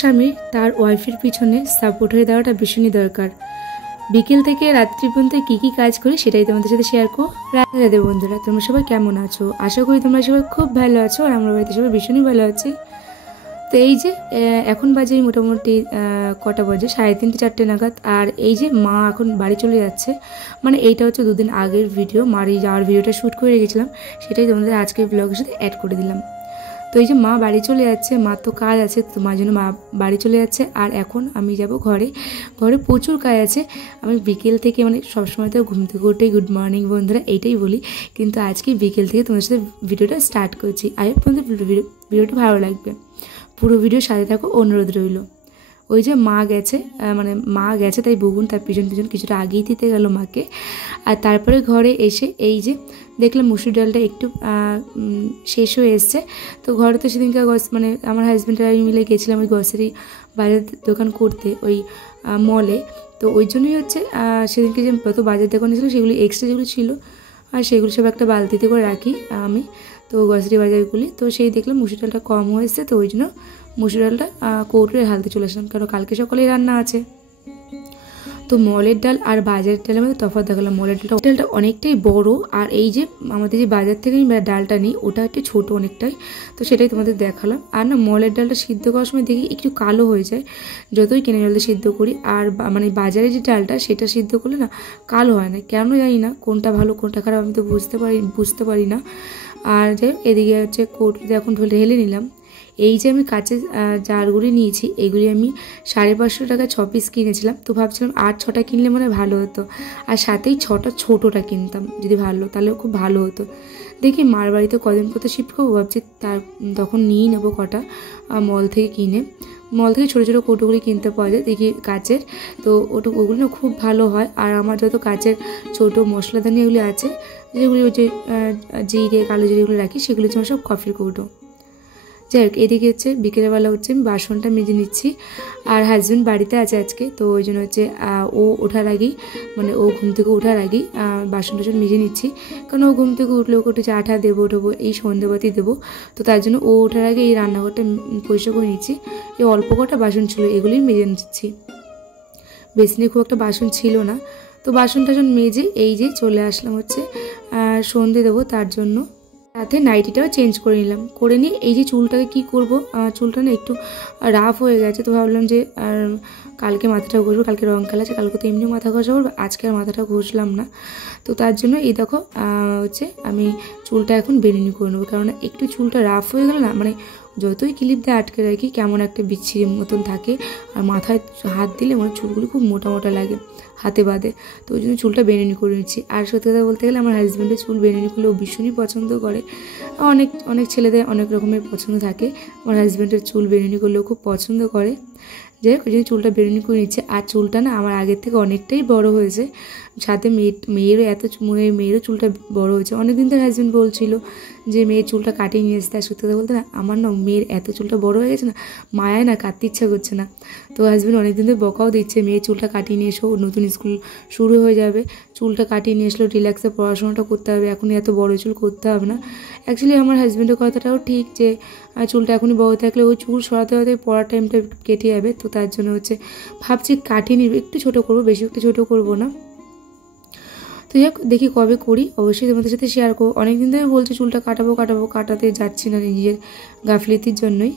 স্বামী তার ওয়াইফের পিছনে সাপোর্ট হয়ে দেওয়াটা ভীষণই দরকার। বিকেল থেকে রাত্রি পর্যন্ত কী কী কাজ করি সেটাই তোমাদের সাথে শেয়ার করো। রাধে বন্ধুরা, তোমরা সবাই কেমন আছো? আশা করি তোমরা সবাই খুব ভালো আছো, আর আমরা বাড়িতে সবাই ভীষণই ভালো আছি। তো এই যে এখন বাজে মোটামুটি কটা বাজে, 3:30-4টে নাগাদ। আর এই যে মা এখন বাড়ি চলে যাচ্ছে, মানে এইটা হচ্ছে 2 দিন আগের ভিডিও, মারি যাওয়ার ভিডিওটা শ্যুট করে রেখেছিলাম, সেটাই তোমাদের আজকের ব্লগের সাথে অ্যাড করে দিলাম। তো এই যে মা বাড়ি চলে যাচ্ছে, মা তো কাজ আছে, তো মার জন্য মা বাড়ি চলে যাচ্ছে। আর এখন আমি যাব ঘরে প্রচুর কাজ আছে। আমি বিকেল থেকে, মানে সবসময় তো ঘুম থেকে উঠেই গুড মর্নিং বন্ধুরা এইটাই বলি, কিন্তু আজকে বিকেল থেকে তোমাদের সাথে ভিডিওটা স্টার্ট করছি। আই হোপ তোমাদের ভিডিওটা ভালো লাগবে, পুরো ভিডিও সাথে থাকো, অনুরোধ রইল। ওই যে মা গেছে তাই বগুন তার পিছন কিছুটা আগেই দিতে গেল মাকে। আর তারপরে ঘরে এসে এই যে দেখলাম মুসুর ডালটা একটু শেষ হয়ে এসছে। তো ঘরে তো সেদিনকার মানে আমার হাজব্যান্ড আর আমি মিলে গেছিলাম ওই গ্রসারি বাজার দোকান করতে ওই মলে। তো ওই জন্যই হচ্ছে সেদিনকে যে যত বাজার দোকান ছিল সেগুলি এক্সট্রা যেগুলো ছিল, আর সেগুলো সব একটা বালতিতে করে রাখি আমি, তো গ্রসারি বাজারগুলি। তো সেই দেখলাম মুসুর ডালটা কম হয়েছে, তো ওই জন্য মুসুর ডালটা কৌটোয় ঢালতে চলে আসলাম, কারণ কালকে সকালেই রান্না আছে। তো মলের ডাল আর বাজারের ডালের মধ্যে তফাৎ দেখালাম। মলের ডালটা অনেকটাই বড়, আর এই যে আমাদের যে বাজার থেকে ডালটা নিই ওটা একটু ছোটো অনেকটাই, তো সেটাই তোমাদের দেখালাম। আর না, মলের ডালটা সিদ্ধ করার সময় দেখি একটু কালো হয়ে যায় যতই কিনে জলদি সিদ্ধ করি, আর মানে বাজারে যে ডালটা সেটা সিদ্ধ করলে না কালো হয় না, কেন জানি না, কোনটা ভালো কোনটা খারাপ আমি তো বুঝতে পারি না। আর যাই হোক, এদিকে হচ্ছে কৌটোতে এখন ঢেলে নিলাম। এই যে আমি কাঁচের জারগুলি নিয়েছি, এগুলি আমি 550 টাকা 6 পিস কিনেছিলাম। তো ভাবছিলাম 8-6টা কিনলে মানে ভালো হতো, আর সাথেই 6টা ছোটোটা কিনতাম যদি ভালো, তাহলে খুব ভালো হতো। দেখি মার বাড়িতে কদিন পর তো শিফট করবো ভাবছি, তখন নিয়েই নেবো কটা মল থেকে ছোটো ছোটো কৌটোগুলি কিনতে পাওয়া যায় দেখি কাচের। তো ওগুলো না খুব ভালো হয়। আর আমার যত কাচের ছোটো মশলাদানি এগুলি আছে, যেগুলি হচ্ছে জিরে কালো জিরে এগুলো রাখি, সেগুলো হচ্ছে আমার সব কফির কৌটো। যাই হোক, এদিকে হচ্ছে বিকেলবেলা হচ্ছে আমি বাসনটা মেজে নিচ্ছি। আর হাজব্যান্ড বাড়িতে আছে আজকে, তো ওই জন্য হচ্ছে ও ওঠার আগেই, মানে ও ঘুম থেকে ওঠার আগেই বাসন টাসন মেজে নিচ্ছি, কারণ ও ঘুম থেকে উঠলে ওকে একটু চা টা দেবো এই সন্ধ্যেবাতি দেবো, তো তার জন্য ও ওঠার আগে এই রান্নাঘরটা পরিষ্কার করে নিচ্ছি। এই অল্প কটা বাসন ছিল এগুলোই মেজে নিচ্ছি, বেসিনে খুব একটা বাসন ছিল না। তো বাসন টাসন মেজে এই যে চলে আসলাম হচ্ছে সন্ধ্যে দেবো, তার জন্য সাথে নাইটিটাও চেঞ্জ করে নিলাম। করে নিয়ে এই যে চুলটাকে কি করব, চুলটা না একটু রাফ হয়ে গেছে, তো ভাবলাম যে কালকে মাথাটা ঘষবো, কালকে রং খেলা আছে, কালকে তো এমনি মাথা ঘষা করবো, আজকে আর মাথাটা ঘষলাম না। তো তার জন্য এই দেখো হচ্ছে আমি চুলটা এখন বেনুনি করে নেবো, কারণ একটু চুলটা রাফ হয়ে গেল না, মানে যতই ক্লিপ দিয়ে আটকে রাখি কেমন একটা বিচ্ছিরি মতন থাকে, আর মাথায় হাত দিলে মানে চুলগুলি খুব মোটা মোটা লাগে হাতে বাঁধে, তো ওই জন্য চুলটা বেনুনি করে নিচ্ছি। আর সত্যি কথা বলতে গেলে আমার হাজব্যান্ডের চুল বেনুনি করলে ও ভীষণই পছন্দ করে। অনেক ছেলেদের অনেক রকমের পছন্দ থাকে, আমার হাজব্যান্ডের চুল বেনুনি করলেও খুব পছন্দ করে। যাই হোক, ওই জন্য চুলটা বেনুনি করে নিচ্ছে। আর চুলটা না আমার আগের থেকে অনেকটাই বড় হয়েছে, সাথে মেয়েরও চুলটা বড় হয়েছে। অনেকদিন ধরে হাজব্যান্ড বলছিল যে মেয়ের চুলটা কাটিয়ে নিয়ে আসতে, আর সত্যি কথা বলতে না আমার না মেয়ের এত চুলটা বড় হয়ে গেছে না, মায়ায় না কাটতে ইচ্ছা করছে না। তো হাজব্যান্ড অনেকদিন ধরে বকাও দিচ্ছে, মেয়ের চুলটা কাটিয়ে নিয়ে এসো, নতুন স্কুল শুরু হয়ে যাবে, চুলটা কাটিয়ে নিয়ে এসলেও রিল্যাক্সে পড়াশোনাটা করতে হবে, এখন এত বড় চুল করতে হবে না। অ্যাকচুয়ালি আমার হাজব্যান্ডের কথাটাও ঠিক, যে চুলটা এখনই বড় থাকলে ওই চুল সরাতে হতে পড়ার টাইমটা কেটে যাবে, তো তার জন্য হচ্ছে ভাবছি কাটিয়ে নিব, একটু ছোটো করবো, বেশি একটু ছোটো করবো না। তো যাক, দেখি কবে করি, অবশ্যই তোমাদের সাথে শেয়ার করবো। অনেকদিন ধরে বলছি চুলটা কাটাতে যাচ্ছি না নিজের গাফিলতির জন্যই।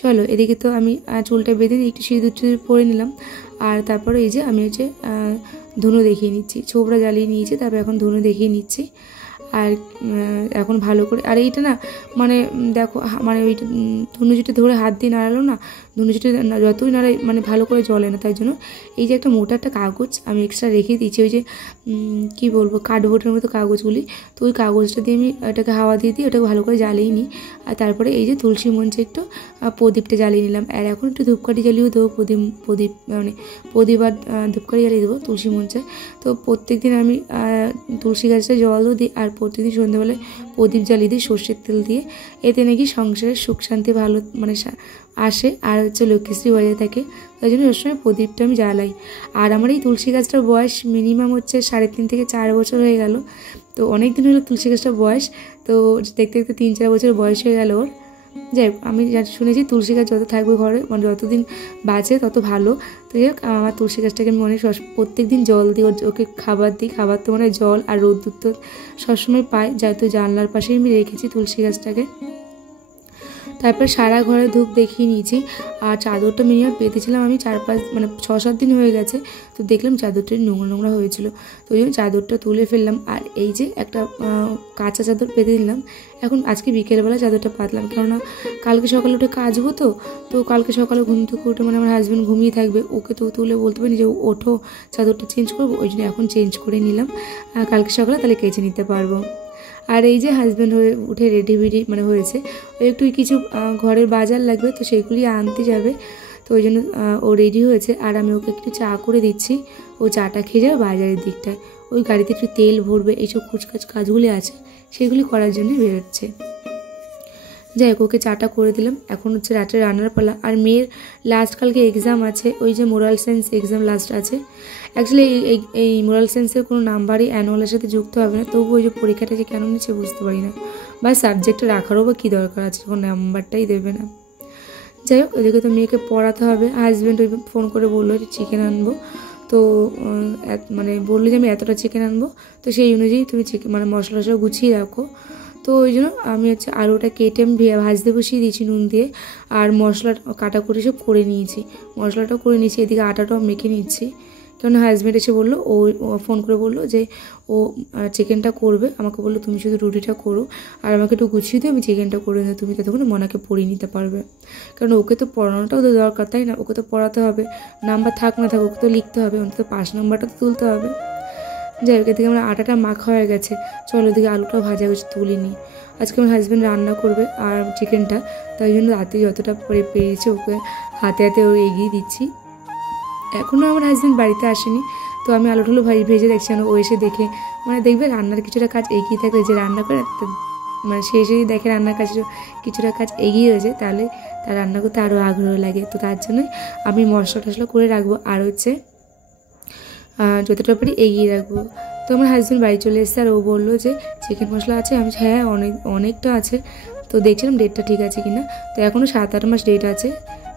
চলো, এদিকে তো আমি চুলটা বেঁধে নিয়ে একটু সিঁদুর পরে নিলাম। আর তারপরে এই যে আমি হচ্ছে ধুনো দেখিয়ে নিচ্ছি, ছোবড়া জ্বালিয়ে নিয়েছি, তারপর এখন ধুনো দেখিয়ে নিচ্ছি। আর এখন ভালো করে, আর এইটা না মানে দেখো, মানে ওইটা ধুনুচিটা ধরে হাত দিয়ে নাড়ালো না, ধুনুচিটা যতই নাড়াই মানে ভালো করে জ্বলে না, তাই জন্য এই যে একটা মোটা একটা কাগজ আমি এক্সট্রা রেখে দিয়েছি, ওই যে কী বলবো কার্ডবোর্ডের মতো কাগজগুলি, তো ওই কাগজটা দিয়ে আমি ওটাকে হাওয়া দিয়ে দিই, ওটাকে ভালো করে জ্বালিয়ে নিই। আর তারপরে এই যে তুলসী মঞ্চে একটু প্রদীপটা জ্বালিয়ে নিলাম। আর এখন একটু ধূপকাঠি জ্বালিয়েও দেবো, প্রদীপ আর ধূপকাঠি জ্বালিয়ে দেবো তুলসী মঞ্চে। তো প্রত্যেক দিন আমি তুলসী গাছটা জলও দিই, আর প্রতিদিন সন্ধ্যেবেলায় প্রদীপ জ্বালিয়ে দিই সর্ষের তেল দিয়ে, এতে নাকি সংসারের সুখ শান্তি ভালো মানে আসে, আর হচ্ছে লক্ষ্মীশ্রী বজায় থাকে, তাই জন্য সবসময় প্রদীপটা আমি জ্বালাই। আর আমার এই তুলসী গাছটার বয়স মিনিমাম হচ্ছে 3.5 থেকে 4 বছর হয়ে গেল, তো অনেক দিন হলো তুলসী গাছটার বয়স, তো দেখতে দেখতে 3-4 বছর বয়স হয়ে গেল ওর। যাই হোক, আমি শুনেছি তুলসী গাছ যত থাকবে ঘরে, মানে যতদিন বাঁচে তত ভালো। তো যাই হোক, আমার তুলসী গাছটাকে আমি মনে প্রত্যেক দিন জল দিই, ওকে খাবার দিই। খাবার তো মানে জল আর রোদ্দুর তো সবসময় পাই, যেহেতু জানলার পাশেই আমি রেখেছি তুলসী গাছটাকে। তারপর সারা ঘরে ধূপ দেখিয়ে নিয়েছি। আর চাদরটা মিনিমাম পেতেছিলাম আমি 6-7 দিন হয়ে গেছে। তো দেখলাম চাদরটা নোংরা নোংরা হয়েছিল, তো ওই জন্য চাদরটা তুলে ফেললাম। আর এই যে একটা কাঁচা চাদর পেতে দিলাম। এখন আজকে বিকেলবেলা চাদরটা পাতলাম, কেননা কালকে সকালে উঠে কাজ হবো। তো কালকে সকালে ঘুম থেকে উঠে মানে আমার হাজব্যান্ড ঘুমিয়ে থাকবে, ওকে তো তুলে বলতে পারি যে ওঠো চাদরটা চেঞ্জ করবো, ওই জন্য এখন চেঞ্জ করে নিলাম। কালকে সকালে তাহলে কেচে নিতে পারবো। আর এই যে হাজব্যান্ড হয়ে উঠে রেডি হয়েছে, ও একটু কিছু ঘরের বাজার লাগবে, তো সেইগুলি আনতে যাবে। তো ওই জন্য ও রেডি হয়েছে। আর আমি ওকে একটু চা করে দিচ্ছি, ও চাটা খেয়ে যাবে বাজারের দিকটায়। ওই গাড়িতে একটু তেল ভরবে, এইসব কুচকাচ কাজগুলি আছে, সেগুলি করার জন্য বেরোচ্ছে। যাই হোক, ওকে চাটা করে দিলাম। এখন হচ্ছে রাত্রে রান্নার পালা। আর মেয়ের লাস্ট কালকে এক্সাম আছে, ওই যে মোরাল সায়েন্স এক্সাম লাস্ট আছে। অ্যাকচুয়ালি এই মোরাল সায়েন্সের কোনো নাম্বারই অ্যানুয়ালের সাথে যুক্ত হবে না, তবু ওই যে পরীক্ষাটা যে কেন নিচ্ছে বুঝতে পারি না, বা সাবজেক্টটা রাখারও বা কী দরকার আছে, কোনো নাম্বারটাই দেবে না। যাই হোক, ওদিকে তো মেয়েকে পড়াতে হবে। হাজব্যান্ড ওই ফোন করে বললো যে চিকেন আনবো, তো মানে বললো যে আমি এতটা চিকেন আনবো, তো সেই অনুযায়ী তুমি মানে মশলা টশলা গুছিয়ে রাখো। তো ওই জন্য আমি হচ্ছে আলুটা কেটে ভাজতে বসিয়ে দিয়েছি নুন দিয়ে, আর মশলা কাটা করে সব করে নিয়েছি, মশলাটাও করে নিয়েছি, এদিকে আটাটাও মেখে নিচ্ছি। কারণ হাজব্যান্ড এসে বললো, ও ফোন করে বললো যে ও চিকেনটা করবে, আমাকে বললো তুমি শুধু রুটিটা করো আর আমাকে একটু গুছিয়ে দিও, আমি চিকেনটা করে দিই, তুমি ততক্ষণ মনাকে পড়িয়ে নিতে পারবে। কারণ ওকে তো পড়ানোটাও তো দরকার, তাই না? ওকে তো পড়াতে হবে, নাম্বার থাক না থাক ওকে তো লিখতে হবে, অন্তত 5 নম্বরটা তো তুলতে হবে। যাই হোক, এদিকে আমার আটাটা মাখা হয়ে গেছে, চলো ওদিকে আলুটাও ভাজা গেছে, তুলে নিই। আজকে আমার হাজব্যান্ড রান্না করবে আর চিকেনটা, তাই জন্য রাতে যতটা পেরেছে ওকে হাতে হাতে ও এগিয়ে দিচ্ছি। এখনও আমার হাজব্যান্ড বাড়িতে আসেনি, তো আমি আলু টালু ভেজে দেখছি, ও এসে দেখে মানে দেখবে রান্নার কিছুটা কাজ এগিয়ে থাকলে, যে রান্না করে মানে সে এসেই দেখে রান্নার কাজ কিছুটা কাজ এগিয়ে হয়েছে, তাহলে তার রান্না করতে আরও আগ্রহ লাগে। তো তার জন্যই আমি মশলা টশলা করে রাখবো, আর হচ্ছে যতটা পারি এগিয়ে রাখবো। তো আমার হাজব্যান্ড বাড়ি চলে এসেছে, আর ও বললো যে চিকেন মশলা আছে। আমি হ্যাঁ অনেকটা আছে। তো দেখছিলাম ডেটটা ঠিক আছে কিনা, তো এখনও 7-8 মাস ডেট আছে।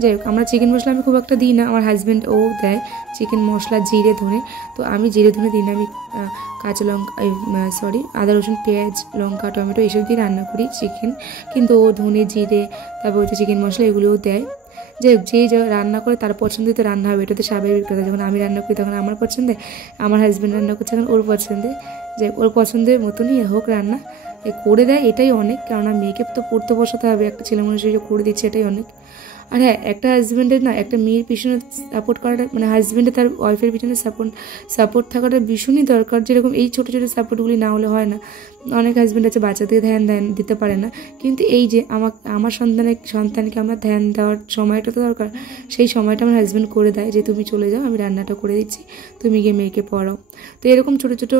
যাই হোক, আমরা চিকেন মশলা আমি খুব একটা দিই না, আমার হাজব্যান্ড ও দেয় চিকেন মশলা, জিরে ধনে। তো আমি জিরে ধনে দিই না, আমি কাঁচা লঙ্কা আদা রসুন পেঁয়াজ লঙ্কা টমেটো এইসব দিয়ে রান্না করি চিকেন। কিন্তু ও ধনে জিরে তারপর হচ্ছে চিকেন মশলা এগুলোও দেয়। যাই হোক, যে রান্না করে তার পছন্দই তো রান্না হবে, এটা তো স্বাভাবিক কথা। যখন আমি রান্না করি তখন আমার পছন্দে, আমার হাজব্যান্ড রান্না করছে তখন ওর পছন্দে। যাই হোক, ওর পছন্দের মতনই হোক রান্না, করে দেয়, এটাই অনেক। কেননা মেয়েকে তো পড়তে বসাতে হবে, একটা ছেলে মানুষ যে করে দিচ্ছে এটাই অনেক। আর হ্যাঁ, একটা হাজব্যান্ডের না একটা মেয়ের পিছনে সাপোর্ট করাটা, মানে হাজব্যান্ডের তার ওয়াইফের পিছনে সাপোর্ট থাকাটা ভীষণই দরকার। যেরকম এই ছোটো ছোটো সাপোর্টগুলি না হলে হয় না। অনেক হাজব্যান্ড আছে বাচ্চাদেরকে ধ্যান দিতে পারে না, কিন্তু এই যে আমার সন্তানকে আমার ধ্যান দেওয়ার সময়টা তো দরকার, সেই সময়টা আমার হাজব্যান্ড করে দেয়, যে তুমি চলে যাও, আমি রান্নাটা করে দিচ্ছি, তুমি গিয়ে মেয়েকে পড়াও। তো এরকম ছোটো ছোটো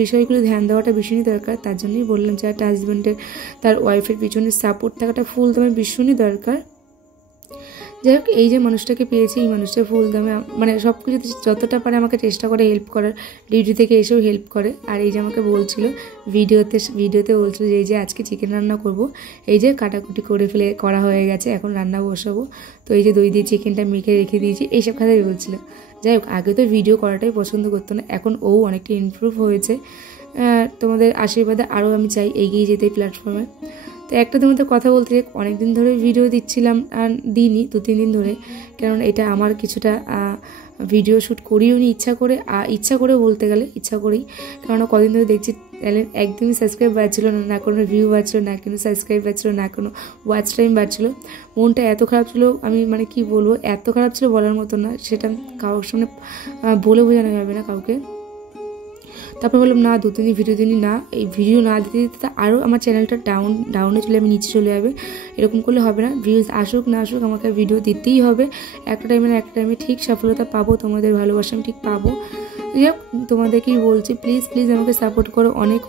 বিষয়গুলো ধ্যান দেওয়াটা ভীষণই দরকার। তার জন্যই বললাম যে একটা হাজব্যান্ডের তার ওয়াইফের পিছনে সাপোর্ট থাকাটা ফুল দামে ভীষণই দরকার। যাই হোক, এই যে মানুষটাকে পেয়েছি, এই মানুষটা ফুল দামে মানে সব কিছু যতটা পারে আমাকে চেষ্টা করে হেল্প করার, ডিউটি থেকে এসেও হেল্প করে। আর এই যে আমাকে বলছিল ভিডিওতে বলছিল যে এই যে আজকে চিকেন রান্না করব, এই যে কাটাকুটি করা হয়ে গেছে, এখন রান্না বসাবো। তো এই যে দই দিয়ে চিকেনটা মেখে রেখে দিয়েছি, এইসব কথাই বলছিল। যাই হোক, আগে তো ভিডিও করাটাই পছন্দ করতো না, এখন ও অনেকটা ইমপ্রুভ হয়েছে। তোমাদের আশীর্বাদে আরও আমি চাই এগিয়ে যেতে এই প্ল্যাটফর্মে। তো একটা তোমাদের কথা বলতে অনেক দিন ধরে ভিডিও দিচ্ছিলাম, আর দিইনি 2-3 দিন ধরে, কারণ এটা আমার কিছুটা ভিডিও শ্যুট করিও নি ইচ্ছা করে বলতে গেলে ইচ্ছা করেই। কারণ কদিন ধরে দেখছি চ্যানেল একদমই সাবস্ক্রাইব বাড়ছিল না, কোনো ভিউ বাড়ছিল না, কোনো সাবস্ক্রাইব বাড়ছিল না, কোনো ওয়াচ টাইম বাড়ছিল। মনটা এত খারাপ ছিল, আমি মানে কি বলবো, এত খারাপ ছিল বলার মতো না, সেটা কারোর সামনে বলে বোঝানো যাবে না কাউকে। তারপর বললাম না, 2-3 দিন ভিডিও দিনই না, এই ভিডিও না দিতে দিতে আরও আমার চ্যানেলটা ডাউনে চলে যাবে, নিচে চলে যাবে। এরকম করলে হবে না, ভিউজ আসুক না আসুক আমাকে ভিডিও দিতেই হবে। একটা টাইমে ঠিক সফলতা পাবো, তোমাদের ভালোবাসা আমি ঠিক পাবো। যাই হোক, তোমাদেরকেই বলছি, প্লিজ আমাকে সাপোর্ট করো, অনেক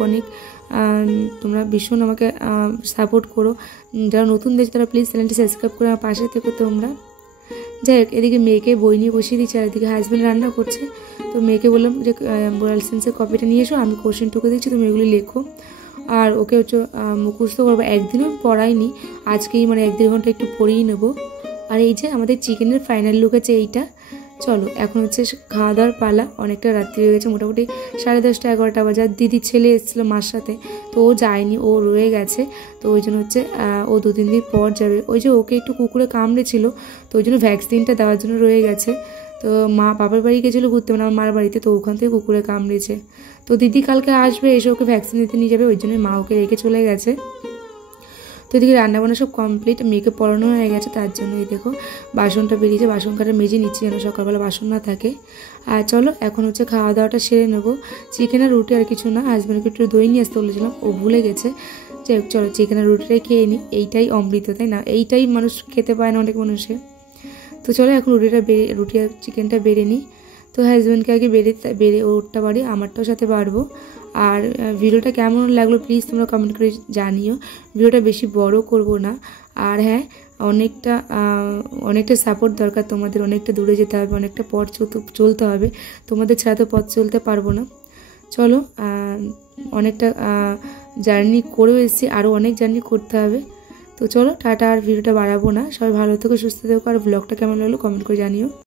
তোমরা ভীষণ আমাকে সাপোর্ট করো। যারা নতুন দেখছো তারা প্লিজ চ্যানেলটি সাবস্ক্রাইব করে আমার পাশে থেকো তোমরা। যাই হোক, এদিকে মেয়েকে বই নিয়ে বসিয়ে দিচ্ছি, আর এদিকে হাজব্যান্ড রান্না করছে। তো মেয়েকে বললাম যে মোরাল সায়েন্সের কপিটা নিয়ে এসো, আমি কোশ্চেন টুকে দিচ্ছি, তুমি এগুলি লেখো। আর ওকে হচ্ছে মুখস্থ করবো। একদিনও পড়াইনি, আজকেই মানে 1-1.5 ঘন্টা একটু পড়িয়ে নেবো। আর এই যে আমাদের চিকেনের ফাইনাল লুক আছে এইটা। চলো এখন হচ্ছে খাওয়া দাওয়ার পালা। অনেকটা রাত্রি হয়ে গেছে, মোটামুটি 10:30 11টা বাজে। আর দিদির ছেলে এসেছিলো মার সাথে, তো ও যায়নি, ও রয়ে গেছে। তো ওই জন্য হচ্ছে ও 2-3 দিন পর যাবে। ওই যে ওকে একটু কুকুরে কামড়েছিল, তো ওই জন্য ভ্যাকসিনটা দেওয়ার জন্য রয়ে গেছে। তো মা বাবার বাড়ি গেছিলো ঘুরতে, মানে আমার মার বাড়িতে, তো ওখান থেকে কুকুরে কামড়েছে। তো দিদি কালকে আসবে, এসে ওকে ভ্যাকসিন দিতে নিয়ে যাবে, ওই জন্য মা ওকে রেখে চলে গেছে। তো এদিকে রান্নাবান্না সব কমপ্লিট, মেয়েকে পড়ানো হয়ে গেছে, তার জন্য এই দেখো বাসনটা বেরিয়েছে, বাসন কাটা মেজে নিচ্ছি যেন সকালবেলা বাসন না থাকে। আর চলো এখন হচ্ছে খাওয়া দাওয়াটা সেরে নেবো। চিকেন আর রুটি আর কিছু না, হাজব্যান্ডকে একটু দই নিয়ে আসতে বলেছিলাম, ও ভুলে গেছে। যাই হোক চলো চিকেন আর রুটিটাই খেয়ে নিই, এইটাই অমৃত তাই না, এইটাই মানুষ খেতে পায় না অনেক মানুষে। তো চলো এখন রুটি আর চিকেনটা বেড়ে নিই। তো হাজব্যান্ডকে আগে বেড়ে ওরটা বাড়ি, আমারটাও সাথে বাড়বো। আর ভিডিওটা কেমন লাগলো প্লিজ তোমরা কমেন্ট করে জানিও। ভিডিওটা বেশি বড় করব না। আর হ্যাঁ, অনেকটা সাপোর্ট দরকার তোমাদের, অনেকটা দূরে যেতে হবে, অনেকটা পথ চলতে হবে, তোমাদের ছাড়া তো পথ চলতে পারবো না। চলো অনেকটা জার্নি করেও এসেছি, আরও অনেক জার্নি করতে হবে। তো চলো টাটা, আর ভিডিওটা বাড়াবো না। সবাই ভালো থেকো, সুস্থ থেকো, আর ব্লগটা কেমন লাগলো কমেন্ট করে জানিও।